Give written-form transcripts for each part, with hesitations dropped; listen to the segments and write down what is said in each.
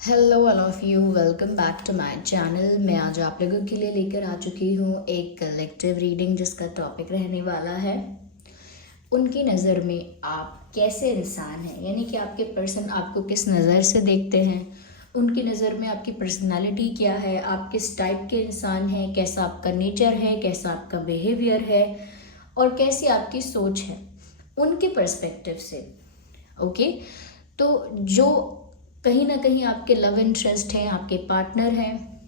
Hello all of you, welcome back to my channel. मैं आज आप लोगों के लिए लेकर आ चुकी हूँ एक कलेक्टिव रीडिंग जिसका टॉपिक रहने वाला है उनकी नज़र में आप कैसे इंसान हैं, यानी कि आपके पर्सन आपको किस नज़र से देखते हैं, उनकी नज़र में आपकी पर्सनालिटी क्या है, आप किस टाइप के इंसान हैं, कैसा आपका नेचर है, कैसा आपका बिहेवियर है और कैसी आपकी सोच है उनके पर्सपेक्टिव से। ओके, तो जो कहीं ना कहीं आपके लव इंटरेस्ट हैं, आपके पार्टनर हैं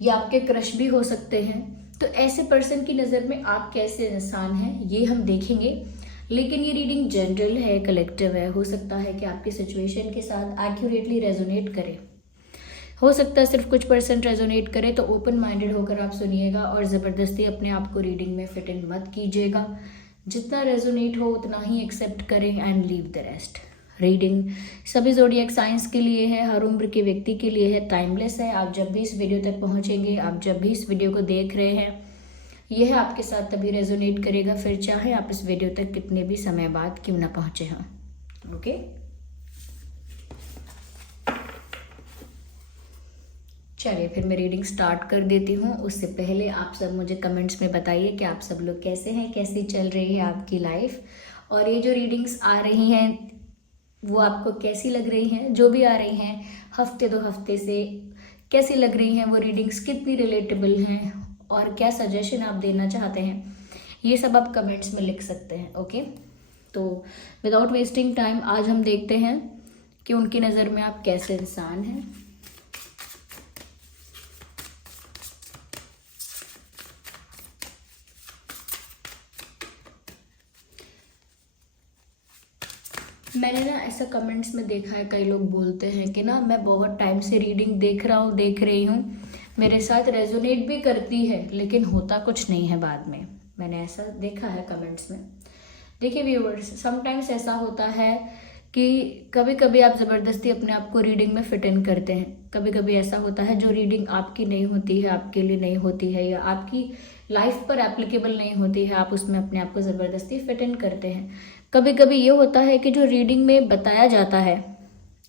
या आपके क्रश भी हो सकते हैं, तो ऐसे पर्सन की नज़र में आप कैसे इंसान हैं ये हम देखेंगे। लेकिन ये रीडिंग जनरल है, कलेक्टिव है, हो सकता है कि आपकी सिचुएशन के साथ एक्यूरेटली रेजोनेट करे, हो सकता है सिर्फ कुछ परसेंट रेजोनेट करे। तो ओपन माइंडेड होकर आप सुनिएगा और ज़बरदस्ती अपने आप को रीडिंग में फिट इन मत कीजिएगा। जितना रेजोनेट हो उतना ही एक्सेप्ट करें and leave the rest. Reading सभी ज़ोडिएक साइंस के लिए है, हर उम्र के व्यक्ति के लिए है, टाइमलेस है। आप जब भी इस वीडियो तक पहुंचेंगे, आप जब भी इस वीडियो को देख रहे हैं, यह आपके साथ तभी रेजोनेट करेगा, फिर चाहे आप इस वीडियो तक कितने भी समय बाद क्यों ना पहुंचे हों। ओके, चलिए फिर मैं रीडिंग स्टार्ट कर देती हूँ। उससे पहले आप सब मुझे कमेंट्स में बताइए कि आप सब लोग कैसे हैं, कैसी चल रही है आपकी लाइफ, और ये जो रीडिंग्स आ रही हैं वो आपको कैसी लग रही हैं, जो भी आ रही हैं हफ्ते 2 हफ्ते से कैसी लग रही हैं वो रीडिंग्स, कितनी रिलेटेबल हैं और क्या सजेशन आप देना चाहते हैं, ये सब आप कमेंट्स में लिख सकते हैं। ओके, तो विदाउट वेस्टिंग टाइम आज हम देखते हैं कि उनकी नज़र में आप कैसे इंसान हैं। मैंने ना ऐसा कमेंट्स में देखा है, कई लोग बोलते हैं कि ना मैं बहुत टाइम से रीडिंग देख रहा हूँ, देख रही हूँ, मेरे साथ रेजोनेट भी करती है लेकिन होता कुछ नहीं है बाद में। मैंने ऐसा देखा है कमेंट्स में। देखिए व्यूवर्स, समटाइम्स ऐसा होता है कि कभी कभी आप ज़बरदस्ती अपने आप को रीडिंग में फिट इन करते हैं, कभी कभी ऐसा होता है जो रीडिंग आपकी नहीं होती है, आपके लिए नहीं होती है या आपकी लाइफ पर एप्लीकेबल नहीं होती है, आप उसमें अपने आप को ज़बरदस्ती फिट इन करते हैं। कभी कभी ये होता है कि जो रीडिंग में बताया जाता है,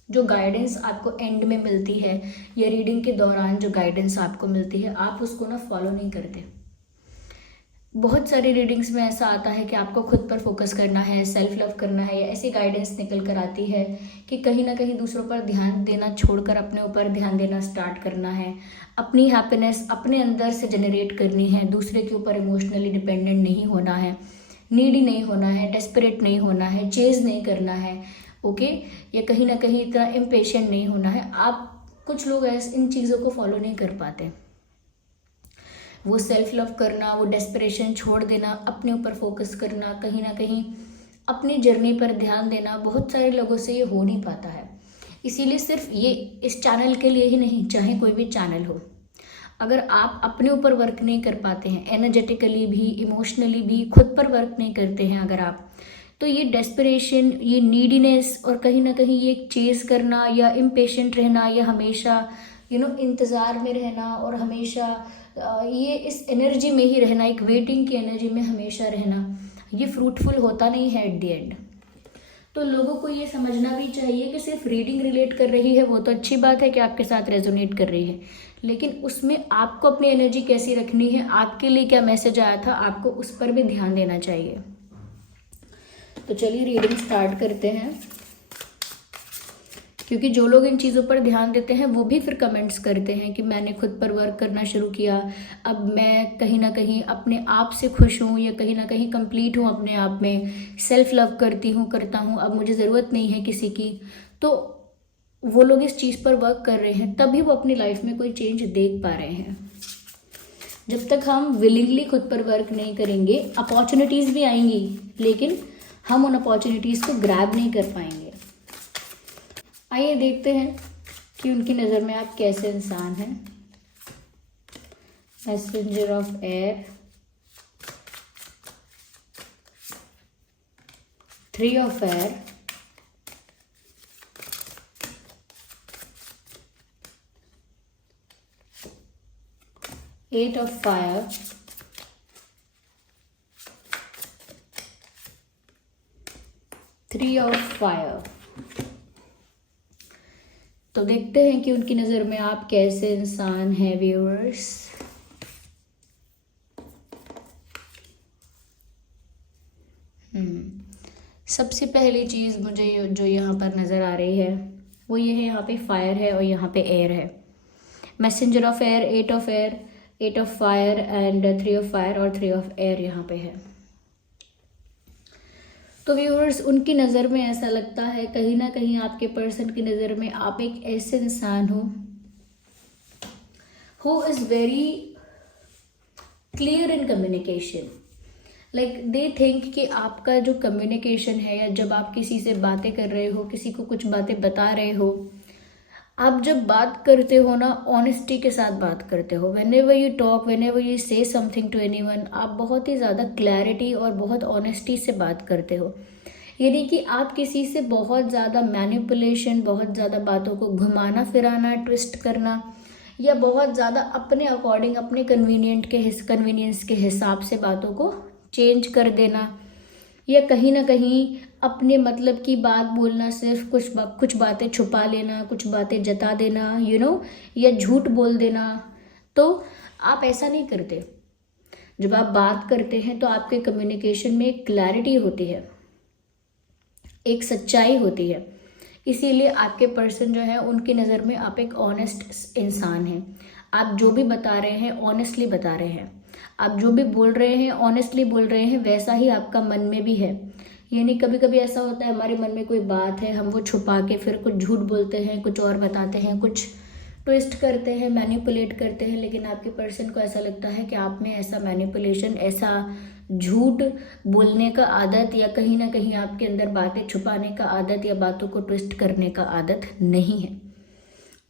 जो गाइडेंस आपको एंड में मिलती है या रीडिंग के दौरान जो गाइडेंस आपको मिलती है, आप उसको ना फॉलो नहीं करते। बहुत सारी रीडिंग्स में ऐसा आता है कि आपको खुद पर फोकस करना है, सेल्फ लव करना है, या ऐसी गाइडेंस निकल कर आती है कि कहीं ना कहीं दूसरों पर ध्यान देना छोड़कर अपने ऊपर ध्यान देना स्टार्ट करना है, अपनी हैप्पीनेस अपने अंदर से जनरेट करनी है, दूसरे के ऊपर इमोशनली डिपेंडेंट नहीं होना है, नीडी नहीं होना है, डेस्परेट नहीं होना है, चेज नहीं करना है। ओके, या कहीं ना कहीं इतना इम्पेशेंट नहीं होना है। आप कुछ लोग ऐसे इन चीज़ों को फॉलो नहीं कर पाते। वो सेल्फ लव करना, वो डेस्परेशन छोड़ देना, अपने ऊपर फोकस करना, कहीं ना कहीं अपनी जर्नी पर ध्यान देना, बहुत सारे लोगों से ये हो नहीं पाता है। इसीलिए सिर्फ ये इस चैनल के लिए ही नहीं, चाहे कोई भी चैनल हो, अगर आप अपने ऊपर वर्क नहीं कर पाते हैं, एनर्जेटिकली भी इमोशनली भी खुद पर वर्क नहीं करते हैं अगर आप, तो ये डेस्परेशन, ये नीडीनेस और कहीं ना कहीं ये चेज करना या इम्पेशेंट रहना या हमेशा इंतज़ार में रहना और हमेशा ये इस एनर्जी में ही रहना, एक वेटिंग की एनर्जी में हमेशा रहना, ये फ्रूटफुल होता नहीं है एट द एंड। तो लोगों को ये समझना भी चाहिए कि सिर्फ रीडिंग रिलेट कर रही है वो तो अच्छी बात है कि आपके साथ रेजोनेट कर रही है, लेकिन उसमें आपको अपनी एनर्जी कैसी रखनी है, आपके लिए क्या मैसेज आया था, आपको उस पर भी ध्यान देना चाहिए। तो चलिए रीडिंग स्टार्ट करते हैं, क्योंकि जो लोग इन चीज़ों पर ध्यान देते हैं वो भी फिर कमेंट्स करते हैं कि मैंने खुद पर वर्क करना शुरू किया, अब मैं कहीं ना कहीं अपने आप से खुश हूँ या कहीं ना कहीं कंप्लीट हूँ अपने आप में, सेल्फ लव करती हूँ, करता हूँ, अब मुझे ज़रूरत नहीं है किसी की। तो वो लोग इस चीज़ पर वर्क कर रहे हैं, तभी वो अपनी लाइफ में कोई चेंज देख पा रहे हैं। जब तक हम विलिंगली खुद पर वर्क नहीं करेंगे, अपॉर्चुनिटीज़ भी आएंगी लेकिन हम उन अपॉर्चुनिटीज़ को ग्रैब नहीं कर पाएंगे। आइए देखते हैं कि उनकी नज़र में आप कैसे इंसान हैं। Messenger of air, 3 of air, 8 of fire, 3 of fire. तो देखते हैं कि उनकी नज़र में आप कैसे इंसान हैं व्यूअर्स। सबसे पहली चीज़ मुझे जो यहाँ पर नज़र आ रही है वो ये है, यहाँ पे फायर है और यहाँ पे एयर है। Messenger of air, 8 of air, 8 of fire and 3 of fire और 3 ऑफ एयर यहाँ पे है। तो व्यूअर्स, उनकी नज़र में ऐसा लगता है कहीं ना कहीं आपके पर्सन की नज़र में आप एक ऐसे इंसान हो who is very clear in communication. Like they think कि आपका जो कम्युनिकेशन है, या जब आप किसी से बातें कर रहे हो, किसी को कुछ बातें बता रहे हो, आप जब बात करते हो ना, ऑनेस्टी के साथ बात करते हो। Whenever you talk, whenever you say something to anyone, आप बहुत ही ज़्यादा क्लैरिटी और बहुत ऑनेस्टी से बात करते हो। यानी कि आप किसी से बहुत ज़्यादा मैनिपुलेशन, बहुत ज़्यादा बातों को घुमाना फिराना, ट्विस्ट करना, या बहुत ज़्यादा अपने अकॉर्डिंग, अपने कन्वीनियंस के हिसाब से बातों को चेंज कर देना, या कहीं ना कहीं अपने मतलब की बात बोलना, सिर्फ कुछ बातें छुपा लेना, कुछ बातें जता देना, या झूठ बोल देना। तो आप ऐसा नहीं करते। जब आप बात करते हैं तो आपके कम्युनिकेशन में एक क्लैरिटी होती है, एक सच्चाई होती है। इसीलिए आपके पर्सन जो है, उनकी नज़र में आप एक ऑनेस्ट इंसान हैं। आप जो भी बता रहे हैं ऑनेस्टली बता रहे हैं, आप जो भी बोल रहे हैं ऑनेस्टली बोल रहे हैं, वैसा ही आपका मन में भी है। यानी कभी कभी ऐसा होता है हमारे मन में कोई बात है, हम वो छुपा के फिर कुछ झूठ बोलते हैं, कुछ और बताते हैं, कुछ ट्विस्ट करते हैं, मैनिपुलेट करते हैं, लेकिन आपके पर्सन को ऐसा लगता है कि आप में ऐसा मैनिपुलेशन, ऐसा झूठ बोलने का आदत, या कहीं ना कहीं आपके अंदर बातें छुपाने का आदत, या बातों को ट्विस्ट करने का आदत नहीं है।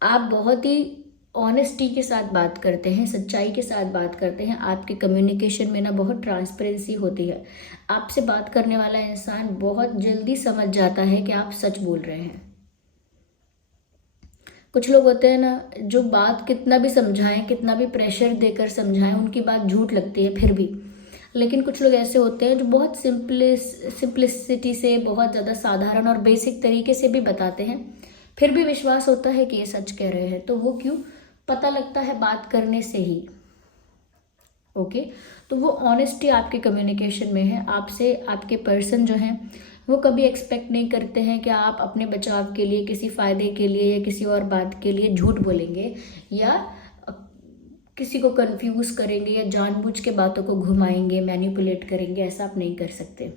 आप बहुत ही ऑनेस्टी के साथ बात करते हैं, सच्चाई के साथ बात करते हैं। आपके कम्युनिकेशन में ना बहुत ट्रांसपेरेंसी होती है। आपसे बात करने वाला इंसान बहुत जल्दी समझ जाता है कि आप सच बोल रहे हैं। कुछ लोग होते हैं ना, जो बात कितना भी समझाएं, कितना भी प्रेशर देकर समझाएं, उनकी बात झूठ लगती है फिर भी। लेकिन कुछ लोग ऐसे होते हैं जो बहुत सिंप्लिसिटी से, बहुत ज़्यादा साधारण और बेसिक तरीके से भी बताते हैं, फिर भी विश्वास होता है कि ये सच कह रहे हैं। तो वो क्यों? पता लगता है बात करने से ही। ओके, तो वो ऑनेस्टी आपके कम्युनिकेशन में है। आपसे आपके पर्सन जो हैं वो कभी एक्सपेक्ट नहीं करते हैं कि आप अपने बचाव के लिए, किसी फ़ायदे के लिए, या किसी और बात के लिए झूठ बोलेंगे, या किसी को कंफ्यूज करेंगे, या जानबूझ के बातों को घुमाएंगे, मैनिपुलेट करेंगे। ऐसा आप नहीं कर सकते।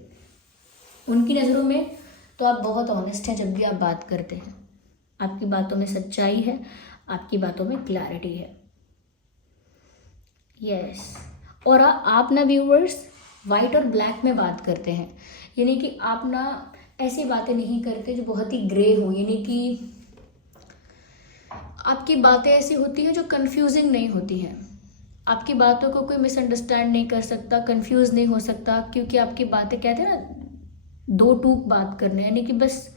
उनकी नज़रों में तो आप बहुत ऑनेस्ट हैं जब भी आप बात करते हैं। आपकी बातों में सच्चाई है, आपकी बातों में क्लैरिटी है। यस। और आप ना व्यूअर्स वाइट और ब्लैक में बात करते हैं। यानी कि आप ना ऐसी बातें नहीं करते जो बहुत ही ग्रे हो। यानी कि आपकी बातें ऐसी होती हैं जो कंफ्यूजिंग नहीं होती हैं। आपकी बातों को कोई मिसअंडरस्टैंड नहीं कर सकता, कंफ्यूज नहीं हो सकता, क्योंकि आपकी बातें कहते हैं ना, दो टूक बात करना, यानी कि बस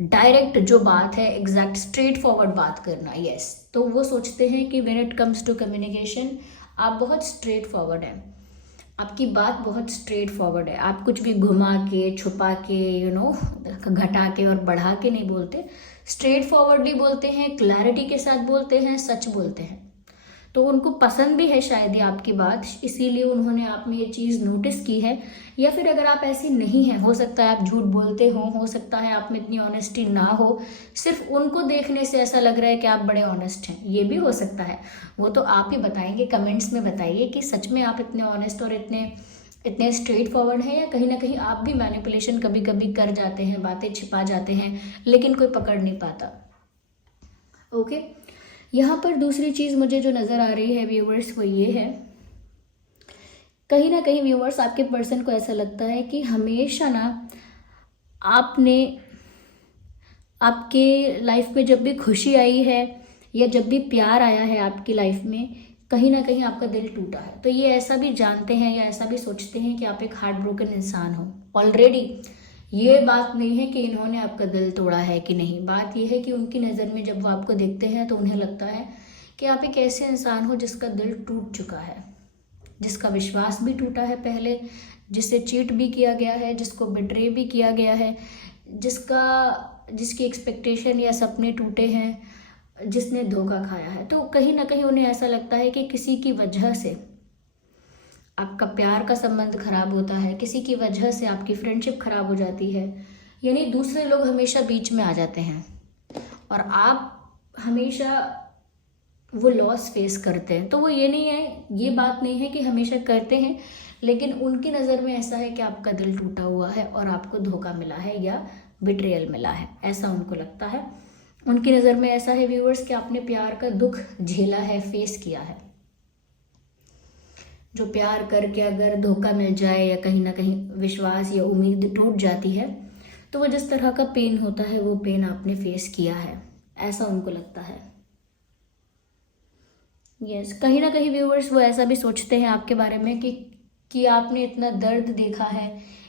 डायरेक्ट जो बात है, एग्जैक्ट स्ट्रेट फॉरवर्ड बात करना। यस। तो वो सोचते हैं कि when it comes to communication आप बहुत स्ट्रेट फॉरवर्ड हैं, आपकी बात बहुत स्ट्रेट फॉरवर्ड है। आप कुछ भी घुमा के, छुपा के, घटा के और बढ़ा के नहीं बोलते, स्ट्रेट फॉरवर्डली बोलते हैं, क्लैरिटी के साथ बोलते हैं, सच बोलते हैं। तो उनको पसंद भी है शायद ये आपकी बात, इसीलिए उन्होंने आप में ये चीज़ नोटिस की है। या फिर अगर आप ऐसी नहीं हैं, हो सकता है आप झूठ बोलते हो सकता है आप में इतनी ऑनेस्टी ना हो, सिर्फ उनको देखने से ऐसा लग रहा है कि आप बड़े ऑनेस्ट हैं, ये भी हो सकता है। वो तो आप ही बताएंगे, कमेंट्स में बताइए कि सच में आप इतने ऑनेस्ट और इतने स्ट्रेट फॉरवर्ड हैं, या कहीं ना कहीं आप भी मैनिपुलेशन कभी कभी कर जाते हैं, बातें छिपा जाते हैं, लेकिन कोई पकड़ नहीं पाता। ओके, यहाँ पर दूसरी चीज़ मुझे जो नज़र आ रही है व्यूवर्स, वो ये है, कहीं ना कहीं व्यूवर्स आपके पर्सन को ऐसा लगता है कि हमेशा ना आपने आपके लाइफ में जब भी खुशी आई है, या जब भी प्यार आया है आपकी लाइफ में, कहीं ना कहीं आपका दिल टूटा है। तो ये ऐसा भी जानते हैं, या ऐसा भी सोचते हैं कि आप एक हार्ट ब्रोकन इंसान हो ऑलरेडी। ये बात नहीं है कि इन्होंने आपका दिल तोड़ा है कि नहीं, बात यह है कि उनकी नज़र में जब वो आपको देखते हैं तो उन्हें लगता है कि आप एक ऐसे इंसान हो जिसका दिल टूट चुका है, जिसका विश्वास भी टूटा है पहले, जिससे चीट भी किया गया है, जिसको बिट्रे भी किया गया है, जिसकी एक्सपेक्टेशन या सपने टूटे हैं, जिसने धोखा खाया है, तो कहीं ना कहीं उन्हें ऐसा लगता है कि किसी की वजह से आपका प्यार का संबंध खराब होता है, किसी की वजह से आपकी फ्रेंडशिप खराब हो जाती है, यानी दूसरे लोग हमेशा बीच में आ जाते हैं और आप हमेशा वो लॉस फेस करते हैं। तो वो ये नहीं है, ये बात नहीं है कि हमेशा करते हैं, लेकिन उनकी नज़र में ऐसा है कि आपका दिल टूटा हुआ है और आपको धोखा मिला है या बिट्रेयल मिला है, ऐसा उनको लगता है। उनकी नज़र में ऐसा है व्यूअर्स कि आपने प्यार का दुख झेला है, फेस किया है। जो प्यार करके अगर धोखा मिल जाए या कहीं ना कहीं विश्वास या उम्मीद टूट जाती है, तो वो जिस तरह का पेन होता है वो पेन आपने फेस किया है, ऐसा उनको लगता है। यस, कहीं ना कहीं व्यूअर्स वो ऐसा भी सोचते हैं आपके बारे में कि आपने इतना दर्द देखा है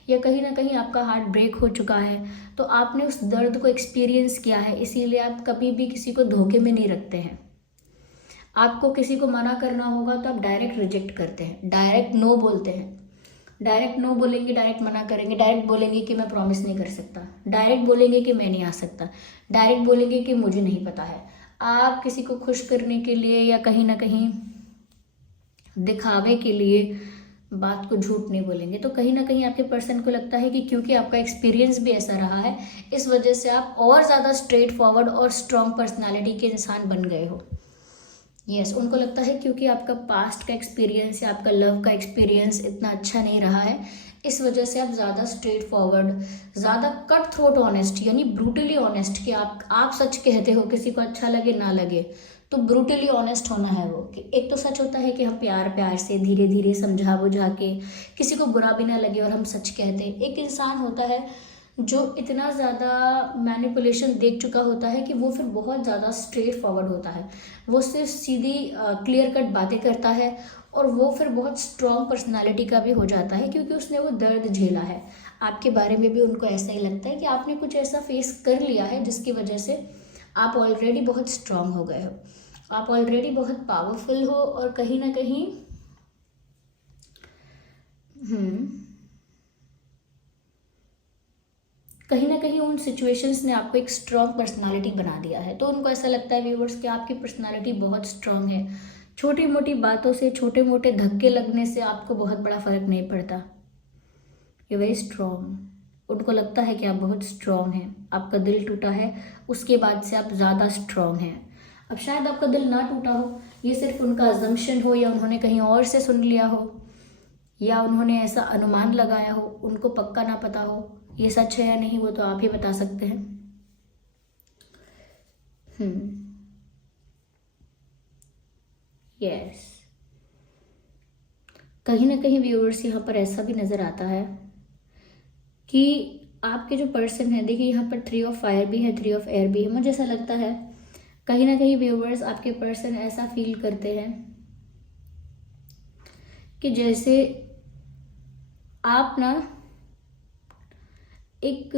या कहीं ना कहीं आपका हार्ट ब्रेक हो चुका है, तो आपने उस दर्द को एक्सपीरियंस किया है, इसीलिए आप कभी भी किसी को धोखे में नहीं रखते हैं। आपको किसी को मना करना होगा तो आप डायरेक्ट रिजेक्ट करते हैं, डायरेक्ट नो बोलते हैं। डायरेक्ट नो बोलेंगे, डायरेक्ट मना करेंगे, डायरेक्ट बोलेंगे कि मैं प्रॉमिस नहीं कर सकता, डायरेक्ट बोलेंगे कि मैं नहीं आ सकता, डायरेक्ट बोलेंगे कि मुझे नहीं पता है। आप किसी को खुश करने के लिए या कहीं ना कहीं दिखावे के लिए बात को झूठ नहीं बोलेंगे। तो कहीं ना कहीं आपके पर्सन को लगता है कि क्योंकि आपका एक्सपीरियंस भी ऐसा रहा है, इस वजह से आप और ज़्यादा स्ट्रेट फॉरवर्ड और स्ट्रॉन्ग पर्सनालिटी के इंसान बन गए हो। यस, उनको लगता है क्योंकि आपका पास्ट का एक्सपीरियंस या आपका लव का एक्सपीरियंस इतना अच्छा नहीं रहा है, इस वजह से आप ज़्यादा स्ट्रेट फॉरवर्ड, ज़्यादा कट थ्रोट ऑनेस्ट यानी ब्रूटली ऑनेस्ट, कि आप सच कहते हो, किसी को अच्छा लगे ना लगे, तो ब्रूटली ऑनेस्ट होना है वो। कि एक तो सच होता है कि हम प्यार प्यार से धीरे धीरे समझा बुझा के किसी को बुरा भी ना लगे और हम सच कहते हैं। एक इंसान होता है जो इतना ज़्यादा मैनिपुलेशन देख चुका होता है कि वो फिर बहुत ज़्यादा स्ट्रेट फॉरवर्ड होता है, वो सिर्फ सीधी क्लियर कट बातें करता है और वो फिर बहुत स्ट्रॉन्ग पर्सनालिटी का भी हो जाता है, क्योंकि उसने वो दर्द झेला है। आपके बारे में भी उनको ऐसा ही लगता है कि आपने कुछ ऐसा फेस कर लिया है जिसकी वजह से आप ऑलरेडी बहुत स्ट्रांग हो गए हो, आप ऑलरेडी बहुत पावरफुल हो और कहीं ना कहीं उन सिचुएशंस ने आपको एक स्ट्रॉन्ग पर्सनालिटी बना दिया है। तो उनको ऐसा लगता है व्यूवर्स कि आपकी पर्सनालिटी बहुत स्ट्रॉन्ग है, छोटी मोटी बातों से, छोटे मोटे धक्के लगने से आपको बहुत बड़ा फर्क नहीं पड़ता, यू वेरी स्ट्रॉन्ग। उनको लगता है कि आप बहुत स्ट्रॉन्ग हैं, आपका दिल टूटा है उसके बाद से आप ज़्यादा स्ट्रॉन्ग हैं। अब शायद आपका दिल ना टूटा हो, ये सिर्फ उनका अजम्पशन हो या उन्होंने कहीं और से सुन लिया हो या उन्होंने ऐसा अनुमान लगाया हो, उनको पक्का ना पता हो ये सच है या नहीं, वो तो आप ही बता सकते हैं। यस, कहीं ना कहीं व्यूअर्स यहाँ पर ऐसा भी नज़र आता है कि आपके जो पर्सन है, देखिए यहाँ पर 3 ऑफ फायर भी है, 3 ऑफ एयर भी है। मुझे ऐसा लगता है कहीं ना कहीं व्यूअर्स आपके पर्सन ऐसा फील करते हैं कि जैसे आप ना एक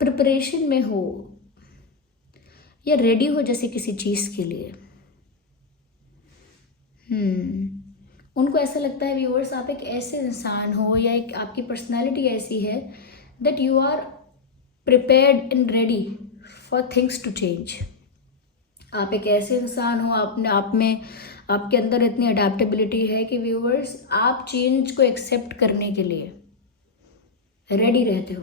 प्रिपरेशन में हो या रेडी हो जैसे किसी चीज़ के लिए। उनको ऐसा लगता है व्यूअर्स आप एक ऐसे इंसान हो या एक आपकी पर्सनालिटी ऐसी है that you are prepared and ready for things to change. आप एक ऐसे इंसान हो, आपने आप में आपके अंदर इतनी अडेप्टेबिलिटी है कि व्यूअर्स आप चेंज को एक्सेप्ट करने के लिए रेडी रहते हो।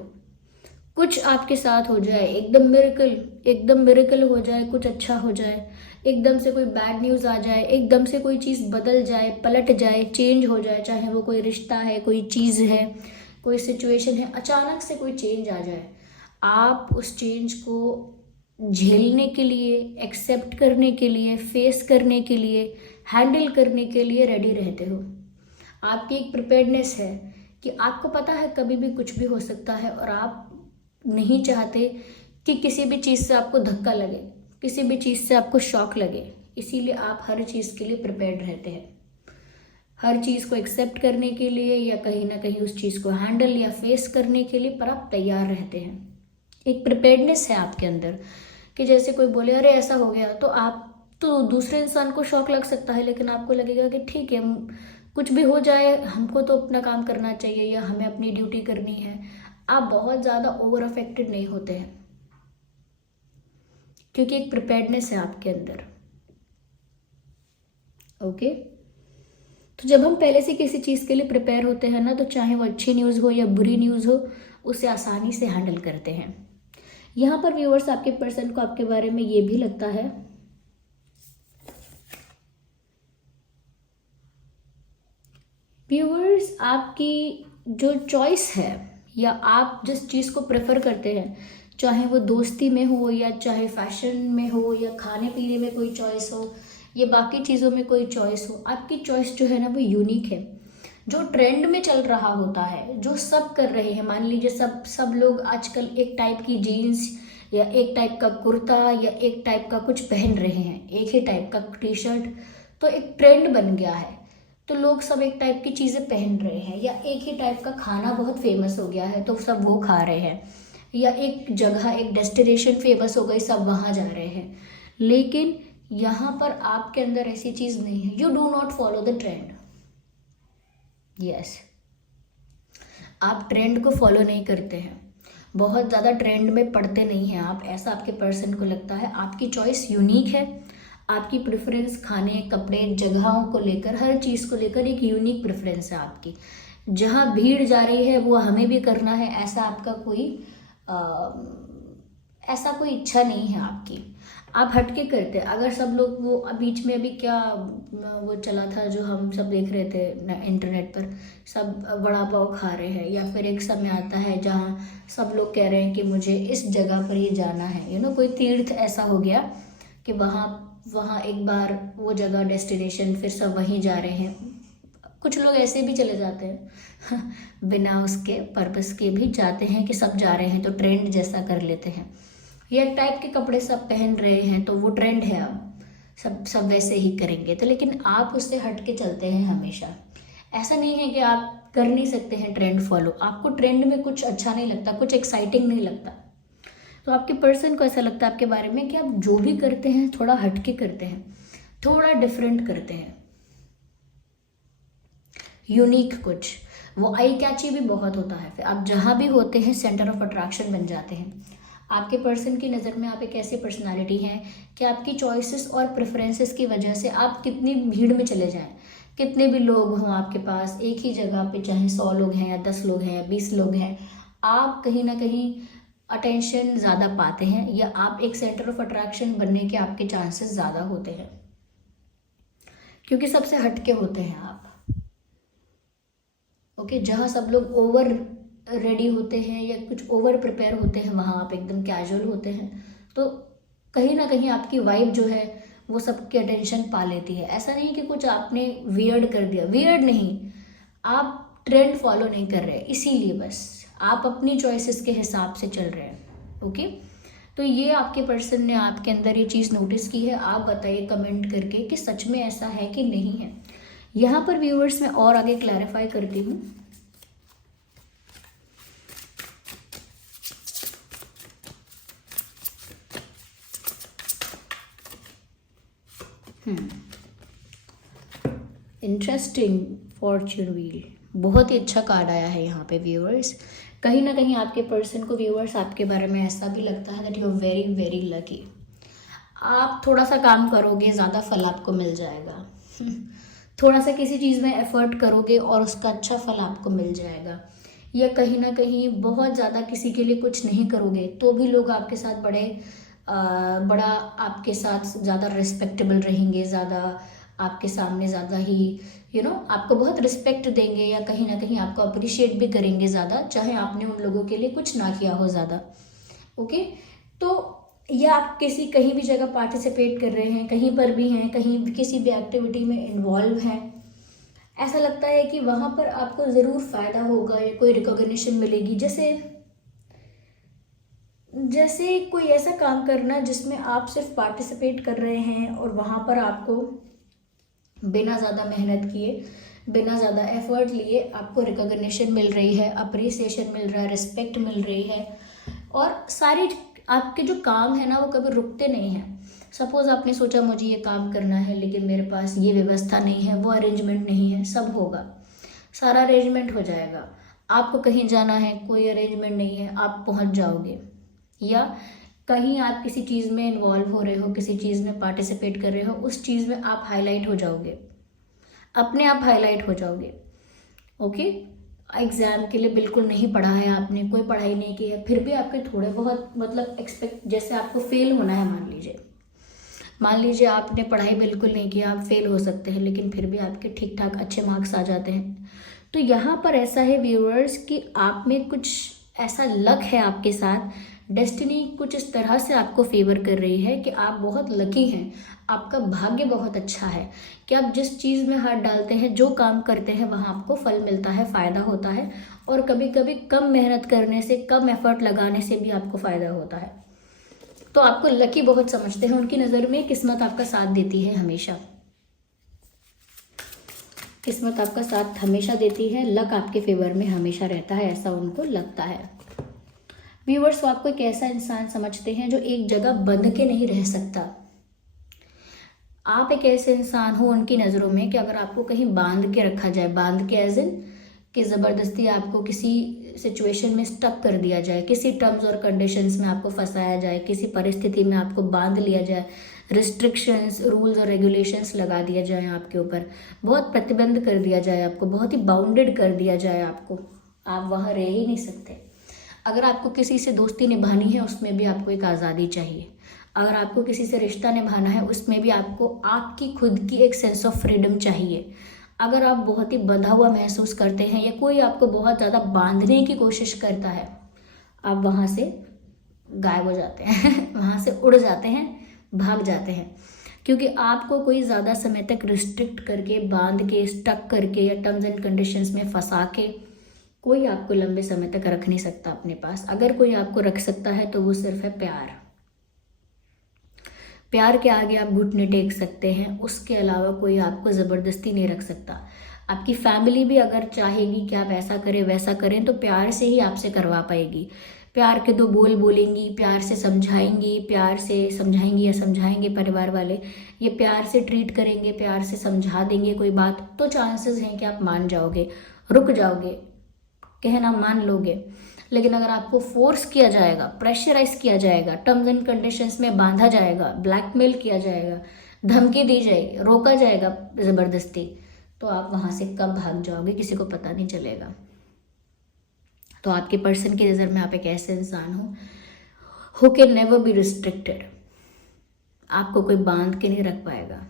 कुछ आपके साथ हो जाए, एकदम मिरेकल हो जाए, कुछ अच्छा हो जाए, एकदम से कोई बैड न्यूज़ आ जाए, एकदम से कोई चीज़ बदल जाए, पलट जाए, चेंज हो जाए, चाहे वो कोई रिश्ता है, कोई चीज़ है, कोई सिचुएशन है, अचानक से कोई चेंज आ जाए, आप उस चेंज को झेलने के लिए, एक्सेप्ट करने के लिए, फेस करने के लिए, हैंडल करने के लिए रेडी रहते हो। आपकी एक प्रिपेयर्डनेस है कि आपको पता है कभी भी कुछ भी हो सकता है और आप नहीं चाहते कि किसी भी चीज़ से आपको धक्का लगे, किसी भी चीज़ से आपको शॉक लगे, इसीलिए आप हर चीज़ के लिए प्रिपेयर्ड रहते हैं, हर चीज़ को एक्सेप्ट करने के लिए या कहीं ना कहीं उस चीज़ को हैंडल या फेस करने के लिए पर आप तैयार रहते हैं। एक प्रिपेयर्डनेस है आपके अंदर कि जैसे कोई बोले अरे ऐसा हो गया, तो दूसरे इंसान को शॉक लग सकता है, लेकिन आपको लगेगा कि ठीक है, कुछ भी हो जाए हमको तो अपना काम करना चाहिए या हमें अपनी ड्यूटी करनी है। आप बहुत ज़्यादा ओवर अफेक्टेड नहीं होते हैं। क्योंकि एक प्रिपेयर्डनेस है आपके अंदर। ओके, तो जब हम पहले से किसी चीज़ के लिए प्रिपेयर होते हैं ना, तो चाहे वो अच्छी न्यूज़ हो या बुरी न्यूज़ हो, उसे आसानी से हैंडल करते हैं। यहाँ पर व्यूअर्स आपके पर्सन को आपके बारे में ये भी लगता है व्यूअर्स, आपकी जो चॉइस है या आप जिस चीज़ को प्रेफर करते हैं, चाहे वो दोस्ती में हो या चाहे फैशन में हो या खाने पीने में कोई चॉइस हो या बाकी चीज़ों में कोई चॉइस हो, आपकी चॉइस जो है ना वो यूनिक है। जो ट्रेंड में चल रहा होता है, जो सब कर रहे हैं, मान लीजिए सब लोग आजकल एक टाइप की जीन्स या एक टाइप का कुर्ता या एक टाइप का कुछ पहन रहे हैं, एक ही टाइप का टी शर्ट, तो एक ट्रेंड बन गया है। तो लोग सब एक टाइप की चीज़ें पहन रहे हैं, या एक ही टाइप का खाना बहुत फेमस हो गया है तो सब वो खा रहे हैं, या एक जगह एक डेस्टिनेशन फेमस हो गई सब वहाँ जा रहे हैं। लेकिन यहाँ पर आपके अंदर ऐसी चीज़ नहीं है। You do not follow the trend. Yes, आप ट्रेंड को फॉलो नहीं करते हैं, बहुत ज़्यादा ट्रेंड में पड़ते नहीं हैं आप, ऐसा आपके पर्सन को लगता है। आपकी चॉइस यूनिक है, आपकी प्रेफरेंस खाने कपड़े जगहों को लेकर, हर चीज़ को लेकर एक यूनिक प्रेफरेंस है आपकी। जहाँ भीड़ जा रही है वो हमें भी करना है, ऐसा आपका ऐसा कोई इच्छा नहीं है आपकी। आप हटके करते हैं। अगर सब लोग वो बीच में अभी क्या वो चला था जो हम सब देख रहे थे इंटरनेट पर, सब वड़ा पाव खा रहे हैं, या फिर एक समय आता है जहाँ सब लोग कह रहे हैं कि मुझे इस जगह पर ये जाना है, कोई तीर्थ ऐसा हो गया कि वहाँ एक बार वो जगह डेस्टिनेशन, फिर सब वहीं जा रहे हैं। कुछ लोग ऐसे भी चले जाते हैं बिना उसके पर्पस के भी जाते हैं कि सब जा रहे हैं तो ट्रेंड जैसा कर लेते हैं, या टाइप के कपड़े सब पहन रहे हैं तो वो ट्रेंड है, अब सब वैसे ही करेंगे। तो लेकिन आप उससे हट के चलते हैं हमेशा। ऐसा नहीं है कि आप कर नहीं सकते हैं ट्रेंड फॉलो, आपको ट्रेंड में कुछ अच्छा नहीं लगता, कुछ एक्साइटिंग नहीं लगता, तो आपके पर्सन को ऐसा लगता है आपके बारे में कि आप जो भी करते हैं थोड़ा हट के करते हैं, थोड़ा डिफरेंट करते हैं, यूनिक कुछ। वो आई कैची भी बहुत होता है, फिर आप जहाँ भी होते हैं सेंटर ऑफ अट्रैक्शन बन जाते हैं। आपके पर्सन की नज़र में आप एक ऐसी पर्सनालिटी हैं कि आपकी चॉइसेस और प्रेफरेंसेस की वजह से आप कितनी भीड़ में चले जाएं, कितने भी लोग हों आपके पास, एक ही जगह पे चाहे 100 लोग हैं या 10 लोग हैं या 20 लोग हैं, आप कहीं ना कहीं अटेंशन ज़्यादा पाते हैं, या आप एक सेंटर ऑफ अट्रैक्शन बनने के आपके चांसेस ज़्यादा होते हैं, क्योंकि सबसे हटके होते हैं आप। ओके, जहाँ सब लोग ओवर रेडी होते हैं या कुछ ओवर प्रिपेयर होते हैं, वहाँ आप एकदम कैजुअल होते हैं, तो कहीं ना कहीं आपकी वाइब जो है वो सबकी अटेंशन पा लेती है। ऐसा नहीं कि कुछ आपने वियर्ड कर दिया, वियर्ड नहीं, आप ट्रेंड फॉलो नहीं कर रहे, इसीलिए बस आप अपनी चॉइसेस के हिसाब से चल रहे हैं। ओके, तो ये आपके पर्सन ने आपके अंदर ये चीज़ नोटिस की है। आप बताइए कमेंट करके कि सच में ऐसा है कि नहीं है। यहाँ पर व्यूअर्स मैं और आगे क्लैरिफाई करती हूँ। इंटरेस्टिंग फॉर्च्यून व्हील, बहुत ही अच्छा कार्ड आया है यहाँ पे व्यूअर्स। कहीं ना कहीं आपके पर्सन को व्यूअर्स आपके बारे में ऐसा भी लगता है that you are very very lucky. आप थोड़ा सा काम करोगे, ज़्यादा फल आपको मिल जाएगा थोड़ा सा किसी चीज़ में एफर्ट करोगे और उसका अच्छा फल आपको मिल जाएगा, या कहीं ना कहीं बहुत ज़्यादा किसी के लिए कुछ नहीं करोगे तो भी लोग आपके साथ बड़ा आपके साथ ज़्यादा रिस्पेक्टेबल रहेंगे, ज़्यादा आपके सामने ज़्यादा ही आपको बहुत रिस्पेक्ट देंगे, या कहीं ना कहीं आपको अप्रिशिएट भी करेंगे ज़्यादा, चाहे आपने उन लोगों के लिए कुछ ना किया हो ज़्यादा। ओके, तो या आप कहीं भी जगह पार्टिसिपेट कर रहे हैं, कहीं पर भी हैं, कहीं किसी भी एक्टिविटी में इन्वॉल्व हैं, ऐसा लगता है कि वहाँ पर आपको ज़रूर फ़ायदा होगा या कोई रिकॉग्निशन मिलेगी। जैसे कोई ऐसा काम करना जिसमें आप सिर्फ पार्टिसिपेट कर रहे हैं और वहाँ पर आपको बिना ज़्यादा मेहनत किए, बिना ज़्यादा एफर्ट लिए आपको रिकॉग्निशन मिल रही है, अप्रिसिएशन मिल रहा है, रिस्पेक्ट मिल रही है, और सारी आपके जो काम है ना वो कभी रुकते नहीं हैं। सपोज़ आपने सोचा मुझे ये काम करना है लेकिन मेरे पास ये व्यवस्था नहीं है, वो अरेंजमेंट नहीं है, सब होगा, सारा अरेंजमेंट हो जाएगा। आपको कहीं जाना है, कोई अरेंजमेंट नहीं है, आप पहुंच जाओगे। या कहीं आप किसी चीज़ में इन्वॉल्व हो रहे हो, किसी चीज़ में पार्टिसिपेट कर रहे हो, उस चीज़ में आप हाईलाइट हो जाओगे, अपने आप हाईलाइट हो जाओगे। ओके, एग्ज़ाम के लिए बिल्कुल नहीं पढ़ा है आपने, कोई पढ़ाई नहीं की है, फिर भी आपके थोड़े बहुत मतलब एक्सपेक्ट, जैसे आपको फेल होना है, मान लीजिए आपने पढ़ाई बिल्कुल नहीं की, आप फेल हो सकते हैं, लेकिन फिर भी आपके ठीक ठाक अच्छे मार्क्स आ जाते हैं। तो यहाँ पर ऐसा है व्यूअर्स कि आप में कुछ ऐसा लक है आपके साथ, डेस्टिनी कुछ इस तरह से आपको फेवर कर रही है कि आप बहुत लकी हैं, आपका भाग्य बहुत अच्छा है कि आप जिस चीज़ में हाथ डालते हैं, जो काम करते हैं, वहाँ आपको फल मिलता है, फ़ायदा होता है। और कभी कभी कम मेहनत करने से, कम एफर्ट लगाने से भी आपको फ़ायदा होता है। तो आपको लकी बहुत समझते हैं, उनकी नज़र में किस्मत आपका साथ देती है हमेशा, किस्मत आपका साथ हमेशा देती है, लक आपके फेवर में हमेशा रहता है, ऐसा उनको लगता है। व्यूअर्स, वो आपको एक ऐसा इंसान समझते हैं जो एक जगह बंध के नहीं रह सकता। आप एक ऐसे इंसान हो उनकी नज़रों में कि अगर आपको कहीं बांध के रखा जाए, बांध के एज इन कि ज़बरदस्ती आपको किसी सिचुएशन में स्टक कर दिया जाए, किसी टर्म्स और कंडीशंस में आपको फंसाया जाए, किसी परिस्थिति में आपको बांध लिया जाए, रिस्ट्रिक्शंस, रूल्स और रेगुलेशंस लगा दिया जाए आपके ऊपर, बहुत प्रतिबंध कर दिया जाए आपको, बहुत ही बाउंडेड कर दिया जाए आपको, आप वहाँ रह ही नहीं सकते। अगर आपको किसी से दोस्ती निभानी है, उसमें भी आपको एक आज़ादी चाहिए। अगर आपको किसी से रिश्ता निभाना है, उसमें भी आपको आपकी खुद की एक सेंस ऑफ फ्रीडम चाहिए। अगर आप बहुत ही बंधा हुआ महसूस करते हैं या कोई आपको बहुत ज़्यादा बांधने की कोशिश करता है, आप वहाँ से गायब हो जाते हैं वहाँ से उड़ जाते हैं, भाग जाते हैं, क्योंकि आपको कोई ज़्यादा समय तक रिस्ट्रिक्ट करके, बांध के, स्टक करके या टर्म्स एंड कंडीशंस में फंसा के कोई आपको लंबे समय तक रख नहीं सकता अपने पास। अगर कोई आपको रख सकता है तो वो सिर्फ है प्यार। प्यार के आगे आप घुटने टेक सकते हैं, उसके अलावा कोई आपको ज़बरदस्ती नहीं रख सकता। आपकी फैमिली भी अगर चाहेगी कि आप ऐसा करें वैसा करें, तो प्यार से ही आपसे करवा पाएगी। प्यार के दो बोल बोलेंगी, प्यार से समझाएंगी, प्यार से समझाएंगी या समझाएंगे परिवार वाले, ये प्यार से ट्रीट करेंगे, प्यार से समझा देंगे कोई बात, तो चांसेस हैं कि आप मान जाओगे, रुक जाओगे, कहना मान लोगे। लेकिन अगर आपको फोर्स किया जाएगा, प्रेशराइज किया जाएगा, टर्म्स एंड कंडीशंस में बांधा जाएगा, ब्लैकमेल किया जाएगा, धमकी दी जाएगी, रोका जाएगा ज़बरदस्ती, तो आप वहाँ से कब भाग जाओगे किसी को पता नहीं चलेगा। तो आपके पर्सन की नज़र में आप एक ऐसे इंसान हो who can never be restricted, आपको कोई बांध के नहीं रख पाएगा।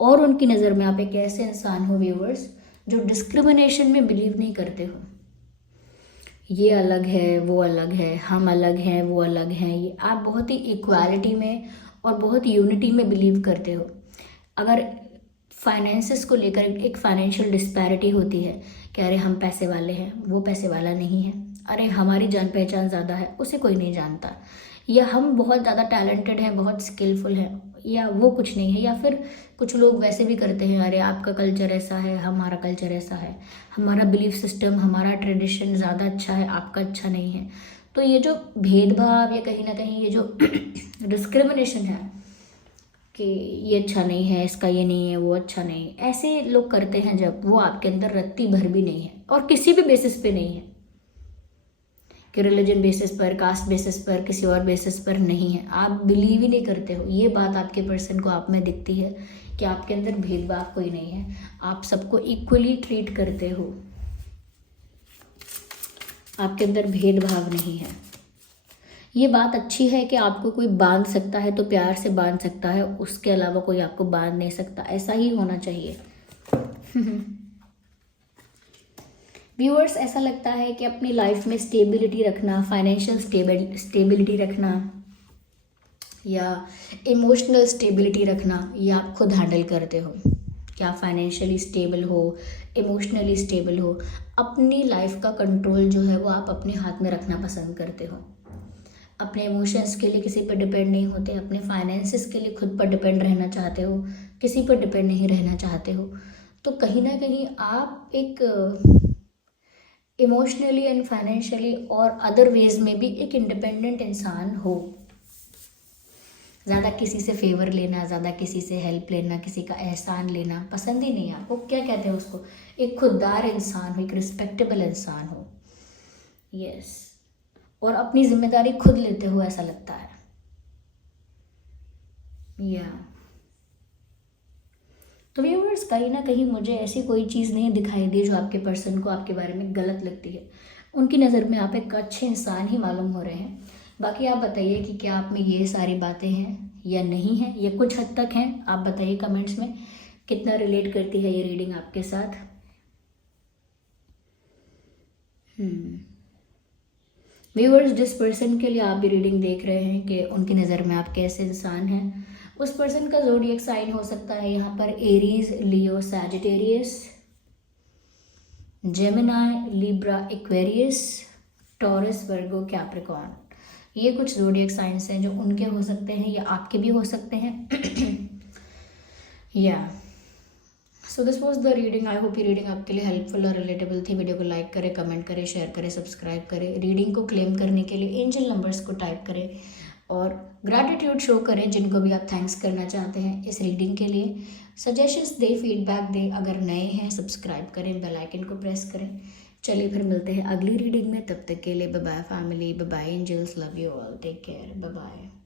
और उनकी नज़र में आप एक ऐसे इंसान हो व्यूअर्स जो डिस्क्रिमिनेशन में बिलीव नहीं करते हो। ये अलग है, वो अलग है, हम अलग हैं, वो अलग हैं, ये आप बहुत ही इक्वालिटी में और बहुत यूनिटी में बिलीव करते हो। अगर फाइनेंसेस को लेकर एक फाइनेंशियल डिस्पैरिटी होती है कि अरे हम पैसे वाले हैं, वो पैसे वाला नहीं है, अरे हमारी जान पहचान ज़्यादा है, उसे कोई नहीं जानता, या हम बहुत ज़्यादा टैलेंटेड हैं, बहुत स्किलफुल हैं, या वो कुछ नहीं है। या फिर कुछ लोग वैसे भी करते हैं, अरे आपका कल्चर ऐसा है, हमारा कल्चर ऐसा है, हमारा बिलीफ सिस्टम, हमारा ट्रेडिशन ज़्यादा अच्छा है, आपका अच्छा नहीं है। तो ये जो भेदभाव या कहीं ना कहीं ये जो डिस्क्रिमिनेशन है कि ये अच्छा नहीं है, इसका ये नहीं है, वो अच्छा नहीं है, ऐसे लोग करते हैं जब, वो आपके अंदर रत्ती भर भी नहीं है और किसी भी बेसिस पे नहीं है कि रिलीजन बेसिस पर, कास्ट बेसिस पर, किसी और बेसिस पर नहीं है। आप बिलीव ही नहीं करते हो। ये बात आपके पर्सन को आप में दिखती है कि आपके अंदर भेदभाव कोई नहीं है, आप सबको इक्वली ट्रीट करते हो, आपके अंदर भेदभाव नहीं है। ये बात अच्छी है कि आपको कोई बांध सकता है तो प्यार से बांध सकता है, उसके अलावा कोई आपको बांध नहीं सकता, ऐसा ही होना चाहिए। व्यूअर्स, ऐसा लगता है कि अपनी लाइफ में स्टेबिलिटी रखना, फाइनेंशियल स्टेबिलिटी रखना या इमोशनल स्टेबिलिटी रखना, ये आप खुद हैंडल करते हो। कि आप फाइनेंशियली स्टेबल हो, इमोशनली स्टेबल हो, अपनी लाइफ का कंट्रोल जो है वो आप अपने हाथ में रखना पसंद करते हो। अपने इमोशंस के लिए किसी पर डिपेंड नहीं होते, अपने फाइनेंसेस के लिए खुद पर डिपेंड रहना चाहते हो, किसी पर डिपेंड नहीं रहना चाहते हो। तो कहीं ना कहीं आप एक इमोशनली एंड फाइनेंशियली और अदर वेज में भी एक इंडिपेंडेंट इंसान हो। ज़्यादा किसी से फेवर लेना, ज़्यादा किसी से हेल्प लेना, किसी का एहसान लेना पसंद ही नहीं है आपको। क्या कहते हैं उसको, एक खुददार इंसान हो, एक रिस्पेक्टेबल इंसान हो। यस, और अपनी जिम्मेदारी खुद लेते हो ऐसा लगता है। या तो व्यूअर्स, कहीं ना कहीं मुझे ऐसी कोई चीज़ नहीं दिखाई दी जो आपके पर्सन को आपके बारे में गलत लगती है। उनकी नज़र में आप एक अच्छे इंसान ही मालूम हो रहे हैं। बाकी आप बताइए कि क्या आप में ये सारी बातें हैं या नहीं हैं, या कुछ हद तक हैं। आप बताइए कमेंट्स में कितना रिलेट करती है ये रीडिंग आपके साथ। व्यूअर्स, जिस पर्सन के लिए आप भी रीडिंग देख रहे हैं कि उनकी नज़र में आप कैसे इंसान हैं, उस पर्सन का ज़ोडिएक साइन हो सकता है यहाँ पर Aries, Leo, Sagittarius, Gemini, Libra, Aquarius, Taurus, Virgo, Capricorn. ये कुछ ज़ोडिएक साइंस हैं जो उनके हो सकते हैं या आपके भी हो सकते हैं। या so this was the reading. I hope ये रीडिंग आपके लिए हेल्पफुल और रिलेटेबल थी। वीडियो को लाइक करें, कमेंट करें, शेयर करें, सब्सक्राइब करें। रीडिंग को क्लेम करने के लिए एंजल नंबर्स को टाइप करें और ग्रैटिट्यूड शो करें जिनको भी आप थैंक्स करना चाहते हैं इस रीडिंग के लिए। सजेशंस दे, फीडबैक दे। अगर नए हैं सब्सक्राइब करें, बेल आइकन को प्रेस करें। चलिए फिर मिलते हैं अगली रीडिंग में। तब तक के लिए bye bye family, bye bye angels, love you all, take care, bye bye.